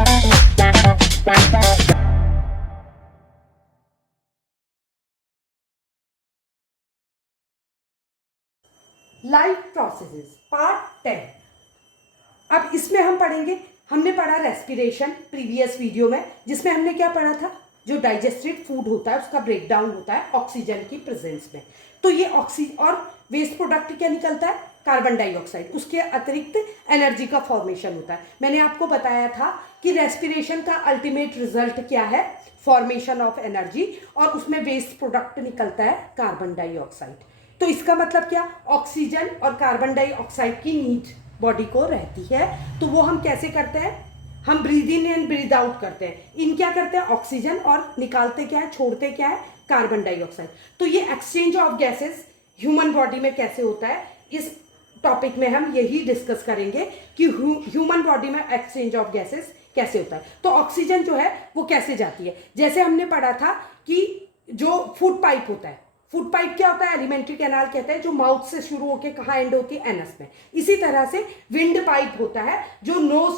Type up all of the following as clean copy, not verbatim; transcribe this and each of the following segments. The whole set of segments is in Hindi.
Life processes part 10। अब इसमें हम पढ़ेंगे, हमने पढ़ा रेस्पिरेशन प्रीवियस वीडियो में, जिसमें हमने क्या पढ़ा था, जो डाइजेस्टेड फूड होता है उसका ब्रेकडाउन होता है ऑक्सीजन की प्रेजेंस में। तो ये ऑक्सीजन और वेस्ट प्रोडक्ट क्या निकलता है, कार्बन डाइऑक्साइड। उसके अतिरिक्त एनर्जी का फॉर्मेशन होता है। मैंने आपको बताया था कि रेस्पिरेशन का अल्टीमेट रिजल्ट क्या है, फॉर्मेशन ऑफ एनर्जी, और उसमें वेस्ट प्रोडक्ट निकलता है कार्बन डाइऑक्साइड। तो इसका मतलब क्या, ऑक्सीजन और कार्बन डाइऑक्साइड की नीड बॉडी को रहती है। तो वो हम कैसे करते हैं, हम breathe in and breathe out करते हैं। इन क्या करते हैं, ऑक्सीजन, और निकालते क्या है, छोड़ते क्या है, कार्बन डाइऑक्साइड। तो ये exchange of gases human body में कैसे होता है, इस टॉपिक में हम यही डिस्कस करेंगे कि ह्यूमन बॉडी में एक्सचेंज ऑफ गैसेस कैसे होता है। तो ऑक्सीजन जो है वो कैसे जाती है, जैसे हमने पढ़ा था कि जो फूड पाइप होता है, फूड पाइप क्या होता है, एलिमेंट्री कैनाल कहते हैं, जो माउथ से शुरू होकर कहाँ एंड होती है, एनस में। इसी तरह से विंड पाइप होता है जो नोज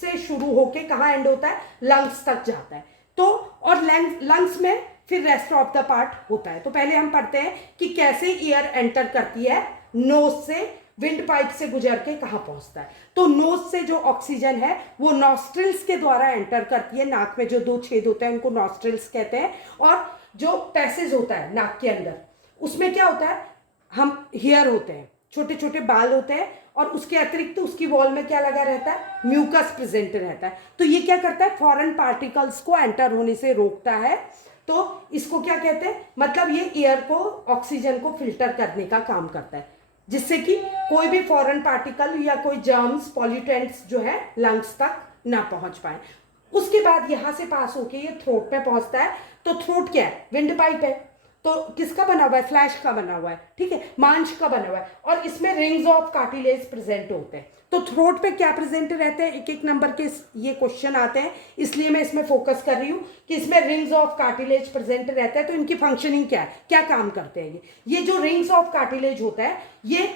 से शुरू होकर कहाँ एंड होता है, लंग्स तक जाता है। तो और लंग्स में फिर रेस्ट ऑफ द पार्ट होता है। तो पहले हम पढ़ते हैं कि कैसे एयर एंटर करती है नोज से, विंड पाइप से गुजर के कहाँ पहुंचता है। तो नोज से जो ऑक्सीजन है वो नॉस्ट्रिल्स के द्वारा एंटर करती है, नाक में जो दो छेद होते हैं उनको नॉस्ट्रिल्स कहते हैं। और जो पैसेज होता है नाक के अंदर, उसमें क्या होता है, हम हेयर होते हैं, छोटे छोटे बाल होते हैं, और उसके अतिरिक्त उसकी वॉल में क्या लगा रहता है, म्यूकस प्रेजेंट रहता है। तो ये क्या करता है, फॉरेन पार्टिकल्स को एंटर होने से रोकता है। तो इसको क्या कहते हैं, मतलब ये एयर को, ऑक्सीजन को फिल्टर करने का काम करता है, जिससे कि कोई भी फॉरेन पार्टिकल या कोई जर्म्स, पॉल्यूटेंट्स जो है लंग्स तक ना पहुंच पाए। उसके बाद यहां से पास होके ये थ्रोट पे पहुंचता है। तो थ्रोट क्या है, विंड पाइप है, तो किसका बना हुआ है, फ्लैश का बना हुआ है, ठीक है, मांस का बना हुआ है, और इसमें रिंग्स ऑफ कार्टिलेज प्रेजेंट होते हैं। तो थ्रोट पे क्या प्रेजेंट रहते हैं, एक एक नंबर के ये क्वेश्चन आते हैं, इसलिए मैं इसमें फोकस कर रही हूँ कि इसमें रिंग्स ऑफ कार्टिलेज प्रेजेंट रहता है। तो इनकी फंक्शनिंग क्या है, क्या काम करते हैं ये जो रिंग्स ऑफ कार्टिलेज होता है, ये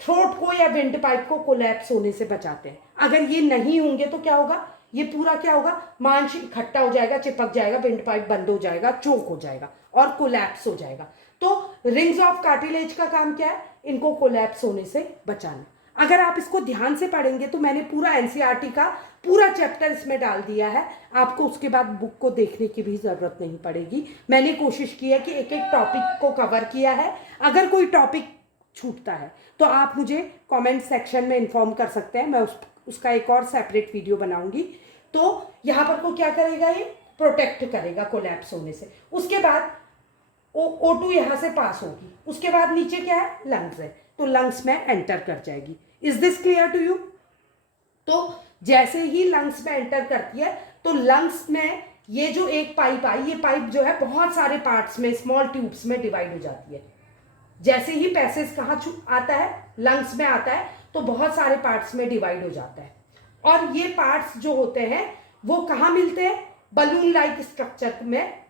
थ्रोट को या विंड पाइप को कोलैप्स होने से बचाते हैं। अगर ये नहीं होंगे तो क्या होगा, ये पूरा क्या होगा, मांस इकट्ठा हो जाएगा, चिपक जाएगा, विंड पाइप बंद हो जाएगा, चोक हो जाएगा और कोलैप्स हो जाएगा। तो रिंग्स ऑफ कार्टिलेज का काम क्या है, इनको कोलैप्स होने से बचाना। अगर आप इसको ध्यान से पढ़ेंगे तो मैंने पूरा एनसीईआरटी का पूरा चैप्टर इसमें डाल दिया है, आपको उसके बाद बुक को देखने की भी जरूरत नहीं पड़ेगी। मैंने कोशिश की है कि एक एक टॉपिक को कवर किया है। अगर कोई टॉपिक छूटता है तो आप मुझे कमेंट सेक्शन में इन्फॉर्म कर सकते हैं, मैं उसका एक और सेपरेट वीडियो बनाऊंगी। तो यहाँ पर को क्या करेगा, ये प्रोटेक्ट करेगा कोलैप्स होने से। उसके बाद O2 यहाँ से पास होगी, उसके बाद नीचे क्या है, लंग्स है, तो लंग्स में एंटर कर जाएगी। Is this clear to you. तो जैसे ही लंग्स में एंटर करती है तो लंग्स में ये जो एक पाइप आई, ये पाइप जो है बहुत सारे पार्ट्स में, स्मॉल ट्यूब्स में डिवाइड हो जाती है। जैसे ही पैसेज कहाँ आता है, लंग्स में आता है, तो बहुत सारे पार्ट्स में डिवाइड हो जाता है। और ये पार्ट्स जो होते हैं वो कहाँ मिलते हैं, बलून लाइक स्ट्रक्चर में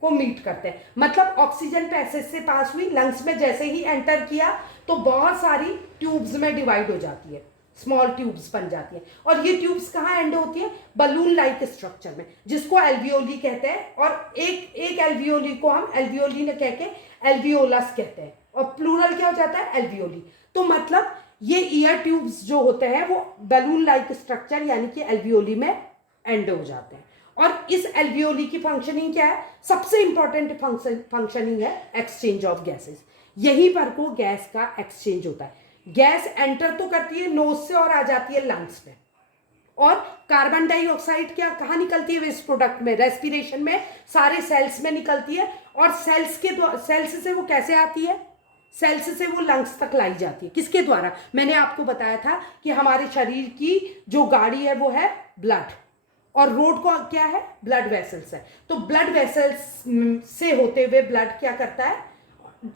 को मीट करते हैं। मतलब ऑक्सीजन पैसेज से पास हुई, लंग्स में जैसे ही एंटर किया तो बहुत सारी ट्यूब्स में डिवाइड हो जाती है, स्मॉल ट्यूब्स बन जाती है। और ये ट्यूब्स कहाँ एंड होती है, बलून लाइक स्ट्रक्चर में, जिसको एल्वियोली कहते हैं। और एक एल्वियोली को हम एल्वियोली ने कह के एल्वियोलस कहते हैं, और प्लूरल क्या हो जाता है, एल्वियोली। तो मतलब ये ईयर ट्यूब्स जो होते हैं वो बलून लाइक स्ट्रक्चर यानी कि एल्वियोली में एंड हो जाते हैं। और इस एल्वियोली की फंक्शनिंग क्या है, सबसे इंपॉर्टेंट फंक्शनिंग है एक्सचेंज ऑफ गैसेस। यहीं पर को गैस का एक्सचेंज होता है। गैस एंटर तो करती है नोज से और आ जाती है लंग्स में, और कार्बन डाइऑक्साइड क्या कहाँ निकलती है, वेस्ट प्रोडक्ट में, रेस्पिरेशन में, सारे सेल्स में निकलती है। और सेल्स से वो कैसे आती है, सेल्स से वो लंग्स तक लाई जाती है, किसके द्वारा, मैंने आपको बताया था कि हमारे शरीर की जो गाड़ी है वो है ब्लड, और रोड को क्या है, ब्लड वेसल्स है। तो ब्लड वेसल्स से होते हुए ब्लड क्या करता है,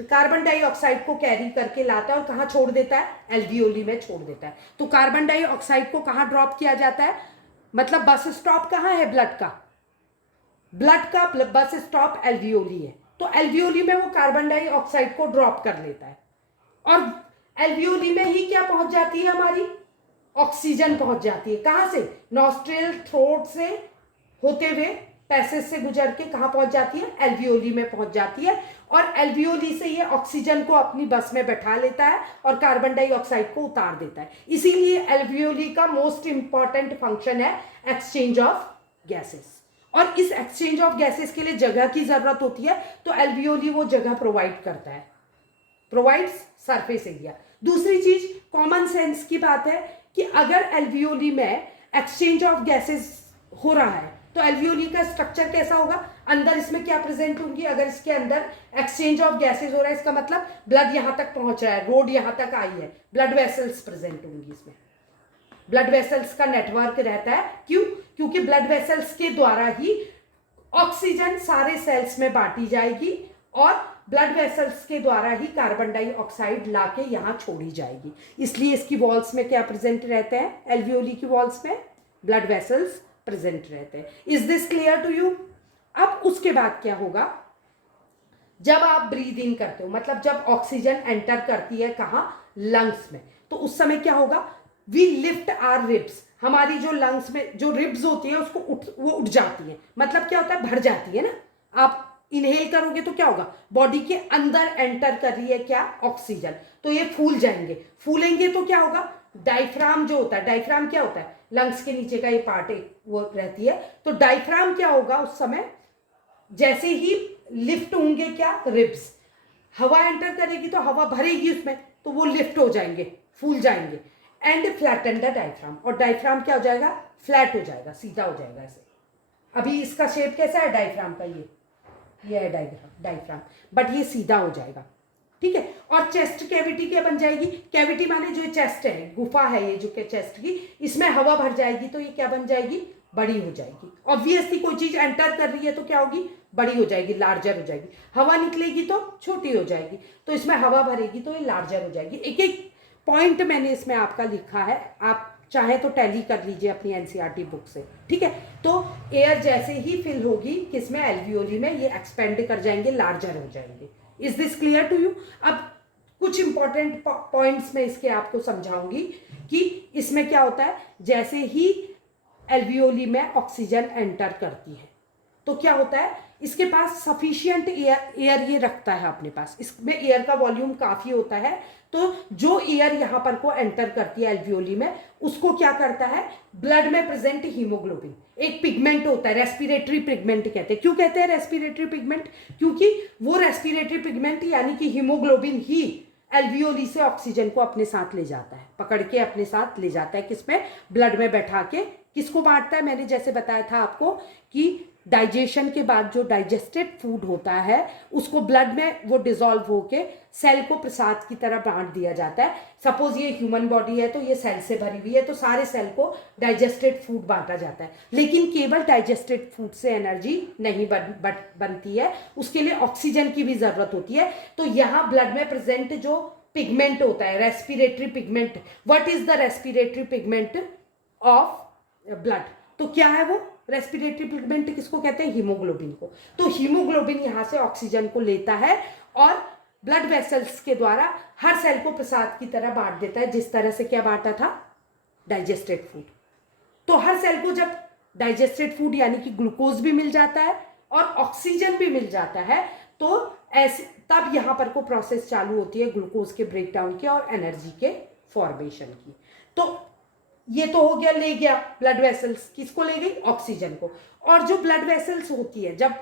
कार्बन डाइऑक्साइड को कैरी करके लाता है और कहाँ छोड़ देता है, एल्वियोली में छोड़ देता है। तो कार्बन डाइऑक्साइड को कहाँ ड्रॉप किया जाता है, मतलब बस स्टॉप कहाँ है, ब्लड का बस स्टॉप एल्वियोली है। तो एल्वियोली में वो कार्बन डाइऑक्साइड को ड्रॉप कर लेता है, और एल्वियोली में ही क्या पहुंच जाती है हमारी, ऑक्सीजन पहुंच जाती है, कहां से, नॉस्ट्रिल थ्रोट से होते हुए पैसेज से गुजर के कहां पहुंच जाती है, एल्वियोली में पहुंच जाती है, और एल्वियोली से ये ऑक्सीजन को अपनी बस में बैठा लेता है और कार्बन डाइऑक्साइड को उतार देता है। इसीलिए एल्वियोली का मोस्ट इंपॉर्टेंट फंक्शन है एक्सचेंज ऑफ गैसेस, और इस एक्सचेंज ऑफ गैसेस के लिए जगह की जरूरत होती है, तो एल्वियोली वो जगह प्रोवाइड करता है, प्रोवाइड्स सरफेस एरिया। दूसरी चीज कॉमन सेंस की बात है कि अगर एल्वियोली में एक्सचेंज ऑफ गैसेस हो रहा है तो एल्वियोली का स्ट्रक्चर कैसा होगा, अंदर इसमें क्या प्रेजेंट होंगी, अगर इसके अंदर एक्सचेंज ऑफ गैसेस हो रहा है इसका मतलब ब्लड यहां तक पहुंच रहा है, रोड यहां तक आई है, ब्लड वेसल्स प्रेजेंट होंगी, इसमें ब्लड वेसल्स का नेटवर्क रहता है। क्यों, क्योंकि ब्लड वेसल्स के द्वारा ही ऑक्सीजन सारे सेल्स में बांटी जाएगी और ब्लड वेसल्स के द्वारा ही कार्बन डाइऑक्साइड लाके यहां छोड़ी जाएगी। इसलिए इसकी वॉल्स में क्या प्रेजेंट रहते हैं, एल्वियोली की वॉल्स में ब्लड वेसल्स प्रेजेंट रहते हैं। Is this clear to you? अब उसके बाद क्या होगा, जब आप ब्रीद इन करते हो, मतलब जब ऑक्सीजन एंटर करती है कहां, लंग्स में, तो उस समय क्या होगा, वी लिफ्ट आर रिब्स, हमारी जो लंग्स में जो रिब्स होती है उसको वो उठ जाती है, मतलब क्या होता है, भर जाती है ना। आप इनहेल करोगे तो क्या होगा, बॉडी के अंदर एंटर कर रही है क्या, ऑक्सीजन, तो ये फूल जाएंगे, फूलेंगे तो क्या होगा, डायफ्राम जो होता है, डायफ्राम क्या होता है, लंग्स के नीचे का ये पार्ट एक वो रहती है, तो डायफ्राम क्या होगा उस समय, जैसे ही लिफ्ट होंगे क्या, रिब्स, हवा एंटर करेगी तो हवा भरेगी उसमें, तो वो लिफ्ट हो जाएंगे, फूल जाएंगे, एंड फ्लैटन द डायफ्राम, और डायफ्राम क्या हो जाएगा, फ्लैट हो जाएगा, सीधा हो जाएगा ऐसे। अभी इसका शेप कैसा है डायफ्राम का, ये है डायफ्राम, बट ये सीधा हो जाएगा, ठीक है। और चेस्ट कैविटी क्या बन जाएगी, कैविटी माने जो चेस्ट है, गुफा है ये जो चेस्ट की, इसमें हवा भर जाएगी तो ये क्या बन जाएगी, बड़ी हो जाएगी। ऑब्वियसली कोई चीज एंटर कर रही है तो क्या होगी, बड़ी हो जाएगी, लार्जर हो जाएगी, हवा निकलेगी तो छोटी हो जाएगी, तो इसमें हवा भरेगी तो ये लार्जर हो जाएगी। एक एक पॉइंट मैंने इसमें आपका लिखा है, आप चाहे तो टैली कर लीजिए अपनी एनसीईआरटी बुक से, ठीक है। तो एयर जैसे ही फिल होगी किसमें, एल्वियोली में, ये एक्सपेंड कर जाएंगे, लार्जर हो जाएंगे। Is this clear to you? अब कुछ इंपॉर्टेंट पॉइंट्स में इसके आपको समझाऊंगी कि इसमें क्या होता है, जैसे ही एल्वियोली में ऑक्सीजन एंटर करती है तो क्या होता है, इसके पास सफिशिएंट एयर ये रखता है अपने पास, इसमें एयर का वॉल्यूम काफी होता है, तो जो एयर यहां पर को एंटर करती है एल्वियोली में, उसको क्या करता है, ब्लड में प्रेजेंट हीमोग्लोबिन एक पिगमेंट होता है, रेस्पिरेटरी पिगमेंट कहते हैं। क्यों कहते हैं रेस्पिरेटरी पिगमेंट, क्योंकि वो रेस्पिरेटरी पिगमेंट यानी कि हीमोग्लोबिन ही एल्वियोली से ऑक्सीजन को अपने साथ ले जाता है, पकड़ के अपने साथ ले जाता है, किसमें, ब्लड में बैठा के, किसको बांटता है, मैंने जैसे बताया था आपको कि डाइजेशन के बाद जो डाइजेस्टेड फूड होता है उसको ब्लड में वो डिसॉल्व होके सेल को प्रसाद की तरह बांट दिया जाता है। सपोज ये ह्यूमन बॉडी है तो ये सेल से भरी हुई है, तो सारे सेल को डाइजेस्टेड फूड बांटा जाता है, लेकिन केवल डाइजेस्टेड फूड से एनर्जी नहीं बनती है, उसके लिए ऑक्सीजन की भी जरूरत होती है। तो यहाँ ब्लड में प्रेजेंट जो पिगमेंट होता है, respiratory pigment, what is the respiratory pigment of blood, तो क्या है वो रेस्पिरेटरी पिगमेंट, किसको कहते हैं, हीमोग्लोबिन को। तो हीमोग्लोबिन यहां से ऑक्सीजन को लेता है और ब्लड वेसल्स के द्वारा हर सेल को प्रसाद की तरह बांट देता है, जिस तरह से क्या बांटा था, डाइजेस्टेड फूड। तो हर सेल को जब डाइजेस्टेड फूड यानी कि ग्लूकोज भी मिल जाता है और ऑक्सीजन भी मिल जाता है, तो ऐसे तब यहां पर को प्रोसेस चालू होती है ग्लूकोज के ब्रेकडाउन की और एनर्जी के फॉर्मेशन की। तो ये तो हो गया, ले गया ब्लड वेसल्स, किसको ले गई, ऑक्सीजन को। और जो ब्लड वेसल्स होती है जब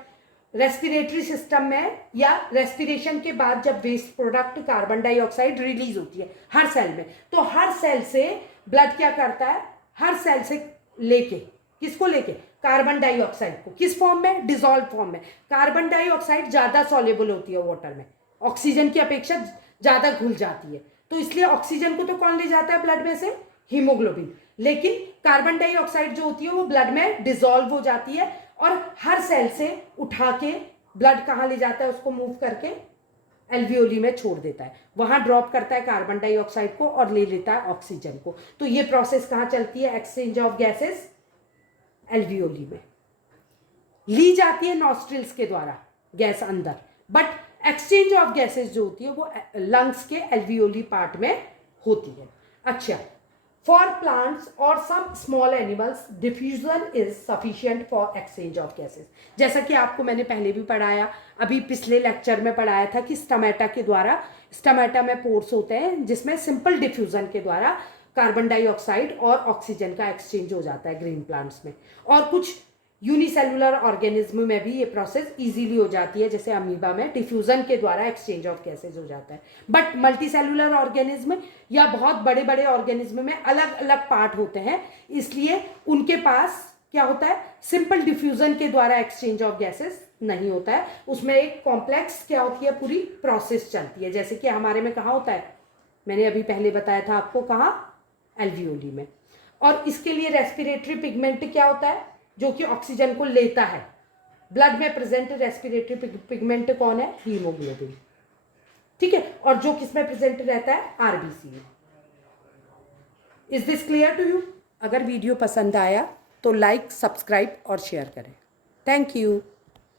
रेस्पिरेटरी सिस्टम में या रेस्पिरेशन के बाद जब waste product carbon dioxide release होती है हर सेल में, तो हर सेल से ब्लड क्या करता है, हर सेल से लेके, किसको लेके, कार्बन डाइऑक्साइड को, किस फॉर्म में, डिसॉल्व फॉर्म में। कार्बन डाइऑक्साइड ज्यादा सॉल्युबल होती है वाटर में, ऑक्सीजन की अपेक्षा ज्यादा घुल जाती है, तो इसलिए ऑक्सीजन को तो कौन ले जाता है ब्लड में से, हीमोग्लोबिन। लेकिन कार्बन डाइऑक्साइड जो होती है वो ब्लड में डिसॉल्व हो जाती है और हर सेल से उठा के ब्लड कहाँ ले जाता है, उसको मूव करके एल्वियोली में छोड़ देता है, वहां ड्रॉप करता है कार्बन डाइऑक्साइड को और ले लेता है ऑक्सीजन को। तो ये प्रोसेस कहाँ चलती है, एक्सचेंज ऑफ गैसेस एल्वियोली में ली जाती है, नॉस्ट्रिल्स के द्वारा गैस अंदर, बट एक्सचेंज ऑफ गैसेस जो होती है वो लंग्स के एल्वियोली पार्ट में होती है। अच्छा, फॉर प्लांट्स और some small animals diffusion is sufficient for exchange of gases. जैसा कि आपको मैंने पहले भी पढ़ाया, अभी पिछले लेक्चर में पढ़ाया था कि स्टोमेटा के द्वारा, स्टोमेटा में पोर्स होते हैं जिसमें सिंपल डिफ्यूजन के द्वारा कार्बन डाइऑक्साइड और ऑक्सीजन का एक्सचेंज हो जाता है ग्रीन प्लांट्स में। और कुछ यूनिसेलुलर ऑर्गेनिज्म में भी ये प्रोसेस इजीली हो जाती है, जैसे अमीबा में डिफ्यूजन के द्वारा एक्सचेंज ऑफ गैसेज हो जाता है। बट मल्टीसेलुलर ऑर्गेनिज्म या बहुत बड़े बड़े ऑर्गेनिज्म में अलग अलग पार्ट होते हैं, इसलिए उनके पास क्या होता है, सिंपल डिफ्यूजन के द्वारा एक्सचेंज ऑफ गैसेस नहीं होता है, उसमें एक कॉम्प्लेक्स क्या होती है, पूरी प्रोसेस चलती है। जैसे कि हमारे में कहाँ होता है, मैंने अभी पहले बताया था आपको, कहाँ, एल्वियोली में। और इसके लिए रेस्पिरेटरी पिगमेंट क्या होता है, जो कि ऑक्सीजन को लेता है। ब्लड में प्रेजेंट रेस्पिरेटरी पिगमेंट कौन है, हीमोग्लोबिन, ठीक है। और जो किस में प्रेजेंट रहता है, आरबीसी में। Is this clear to you? अगर वीडियो पसंद आया तो लाइक, सब्सक्राइब और शेयर करें। Thank you.